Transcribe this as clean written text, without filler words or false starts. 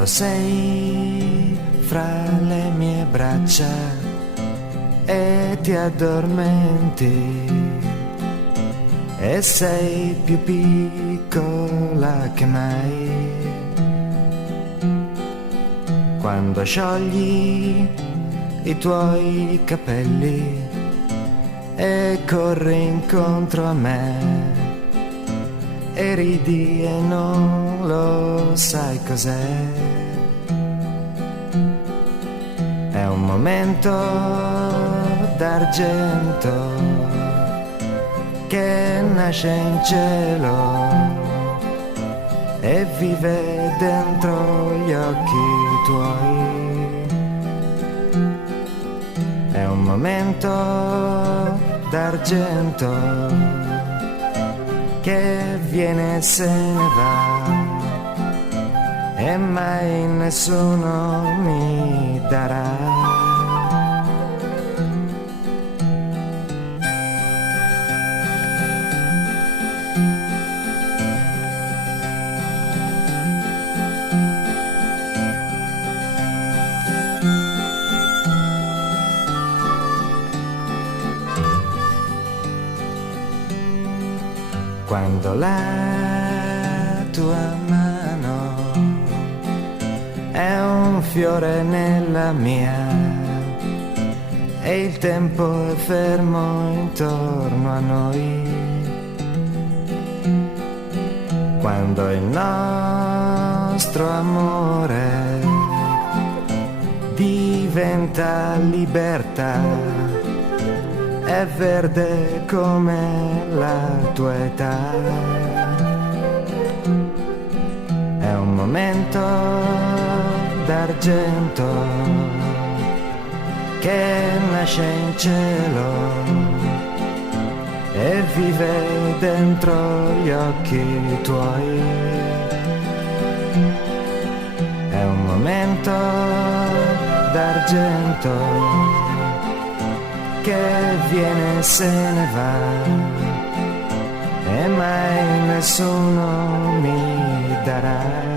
Quando sei fra le mie braccia e ti addormenti e sei più piccola che mai. Quando sciogli i tuoi capelli e corri incontro a me e ridi e non lo sai cos'è. È un momento d'argento che nasce in cielo e vive dentro gli occhi tuoi. È un momento d'argento che viene e se ne va e mai nessuno mi darà. Quando la tua mano è un fiore nella mia e il tempo è fermo intorno a noi. Quando il nostro amore diventa libertà, è verde come la tua età. È un momento d'argento che nasce in cielo e vive dentro gli occhi tuoi. È un momento d'argento che viene e se ne va e mai nessuno mi darà.